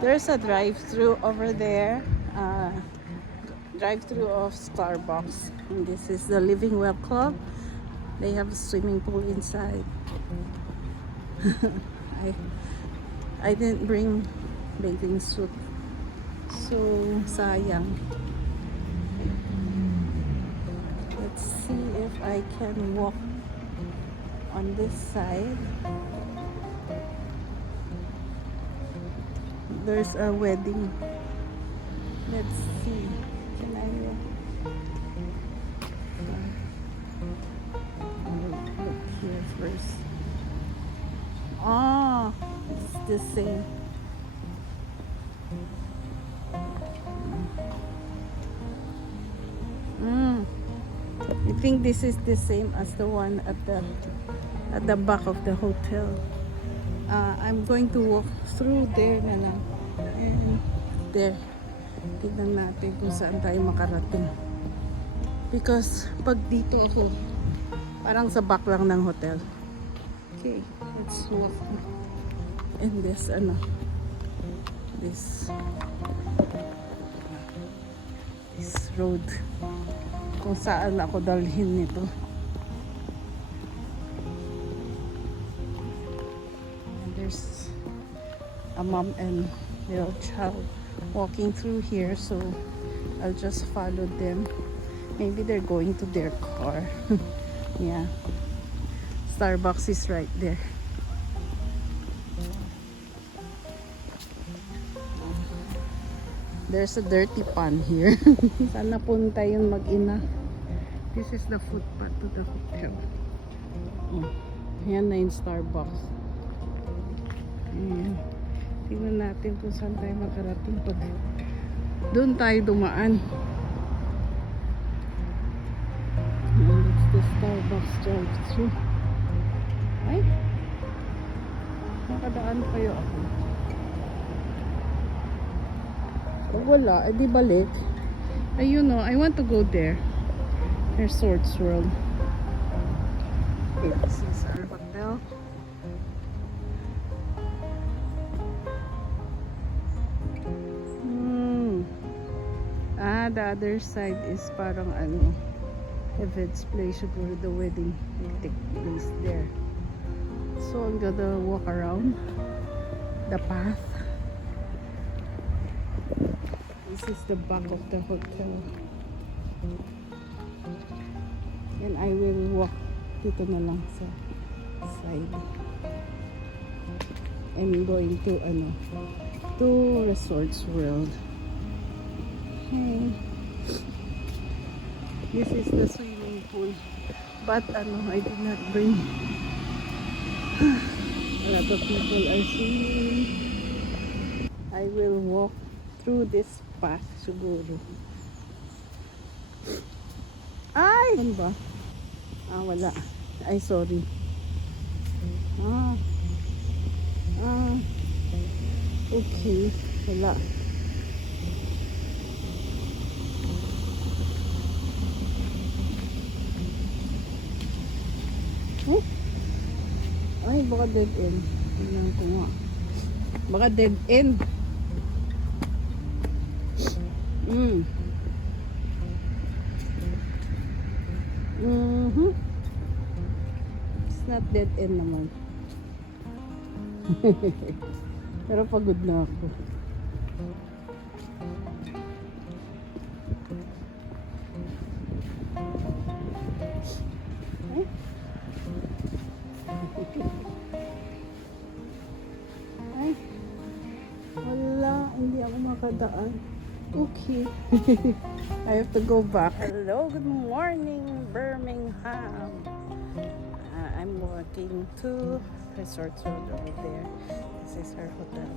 There's a drive-through over there. Drive-through of Starbucks. And this is the Living Well Club. They have a swimming pool inside. I I didn't bring bathing suit. So sayang. Let's see if I can walk on this side. There's a wedding. Let's see. Can I walk? Look here first. Ah, it's the same. I think this is the same as the one at the back of the hotel. I'm going to walk through there na lang. And there. Tignan natin kung saan tayo makarating. Because pag dito ako, parang sa back lang ng hotel. Okay, let's walk in this this road. Kung saan ako dalhin nito. And there's a mom and little child walking through here, so I'll just follow them. Maybe they're going to their car. Yeah, Starbucks is right there. There's a dirty pan here. Saan napunta yun mag-ina? This is the footpath to the hotel. Oh, yan na yung Starbucks. Ayan. Tingnan natin kung saan tayo makarating pag doon tayo dumaan. And it's the Starbucks drive-thru. Ay, nakadaan kayo ako. Pag wala, edi balik. Ayun no, I want to go there. Resorts World. Okay, this is our hotel. The other side is parang events place where the wedding will take place there. So I'm gonna walk around the path. This is the back of the hotel. And I will walk dito na lang sa side. I'm going to Resorts World. Okay. This is the swimming pool. But I did not bring. A lot of people are swimming. I will walk through this path siguro. Ay! Ano ba? Wala. Ay, sorry. Okay. Wala. Ay, baka dead end. Tingnan ko nga. Baka dead end. It's not dead end naman. Pero pagod na ako. Ay, wala, hindi ako makadaan. Okay. I have to go back. Hello, good morning, Birmingham. I'm walking to Resorts Road over there. This is our hotel.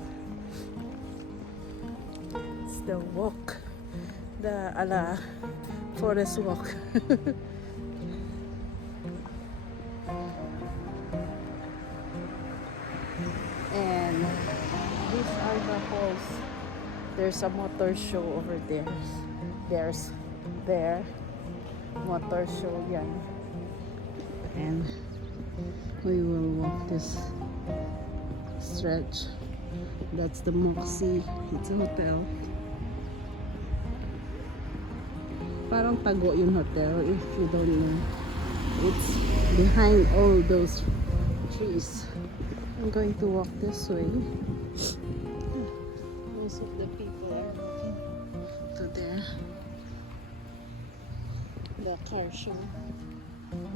It's the walk. The forest walk. And these are the halls. There's a motor show over there. There's motor show yan. And we will walk this stretch That's the Moxie. It's a hotel. Parang tago yung hotel if you don't know. It's behind all those trees. I'm going to walk this way. Most of the people are walking to there. The car show.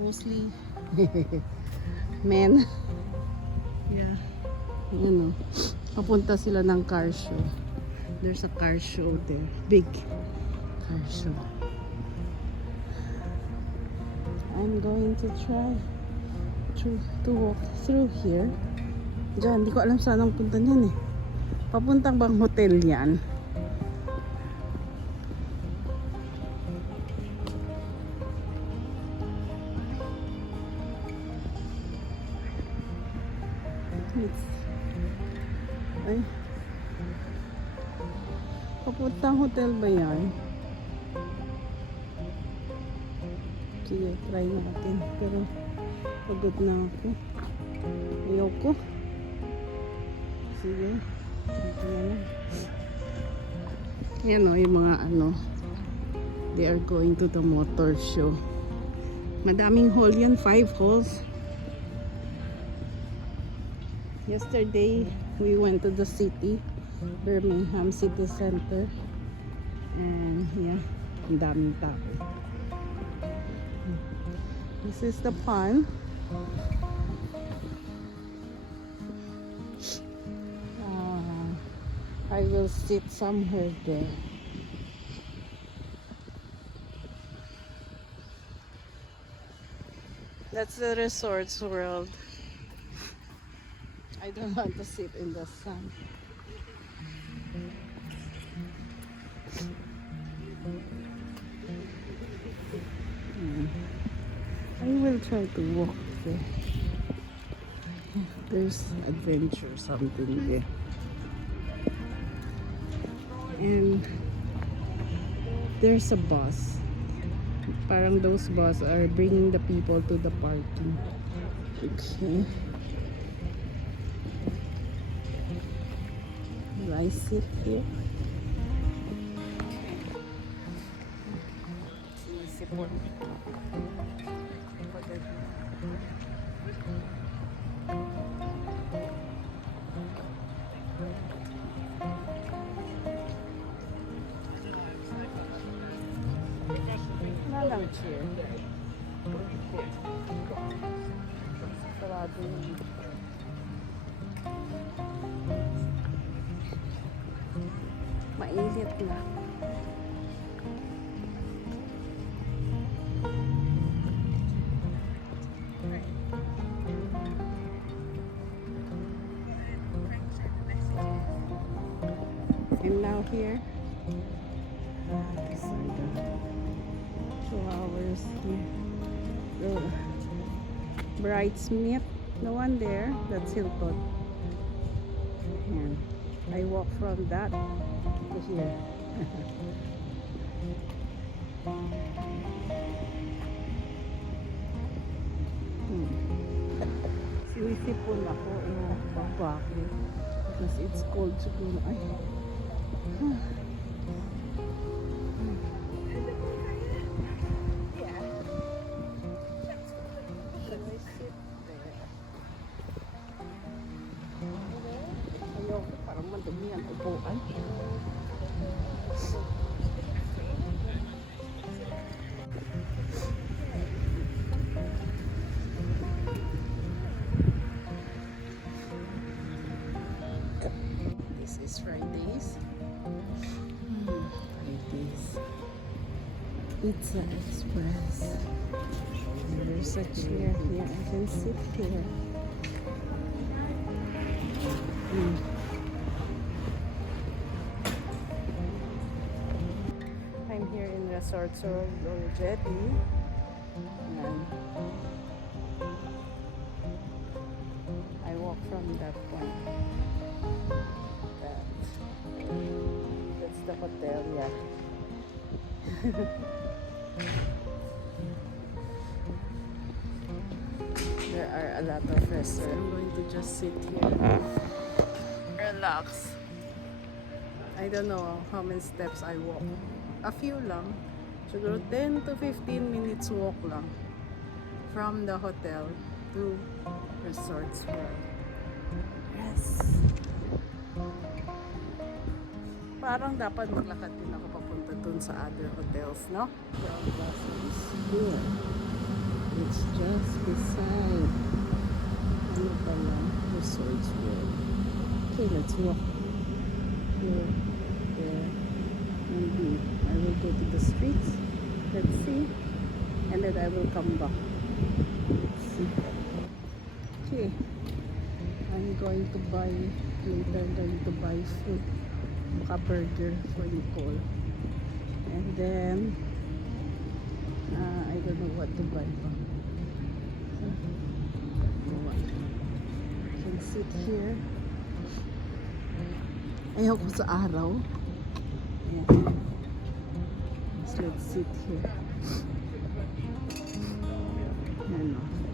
Mostly men. Yeah. You know, papunta sila ng car show. There's a car show there. Big car show. I'm going to try to walk through here. Diyan, hindi ko alam saan ang punta niyan eh. Papuntang bang hotel yan? Ay. Papuntang hotel ba yan? Sige, try natin. Pero pagod na ako. Ayoko. Sige. Ito na lang. Yan o, yung mga ano. They are going to the motor show. Madaming hall yan. 5 halls. Yesterday, we went to the city. Birmingham City Center. And yeah, ang daming tao. This is the pond. I will sit somewhere there. That's the Resorts World. I don't want to sit in the sun. I will try to walk there. There's adventure something there. And there's a bus. Parang those bus are bringing the people to the parking. Okay. Will I sit here? Sipon. Walang chair. Sarado yun. Mainit na. And now here, these are the flowers here. The Bridesmaid, the one there, that's Hilton. And I walk from that to here. Sinisipon ako yung babaki because it's cold siguro. Ay. Ayoko, parang madumi ang upuan. This is Fridays. Fridays. Pizza Express. There's a chair here. I can sit here. I'm here in Resorts World already. And I walk from that point. That's the hotel, yeah. There are a lot of restaurants. I'm going to just sit here. Relax. relax. I don't know how many steps I walk. A few lang. Siguro 10 to 15 minutes walk lang from the hotel to Resorts World. Yes. Parang dapat maglakad din ako papunta dun sa other hotels, no? Brown Blossom is here. It's just beside ano pala, Resorts World. Okay, let's walk. Here, there, maybe I will go to the streets. Let's see. And then I will come back. Let's see. Okay. I'm going to buy, later I'm going to buy food. Baka burger for Nicole. And then, I don't know what to buy pa. I can sit here. Ayaw ko sa araw. Ayan. So let's sit here. Ayan o.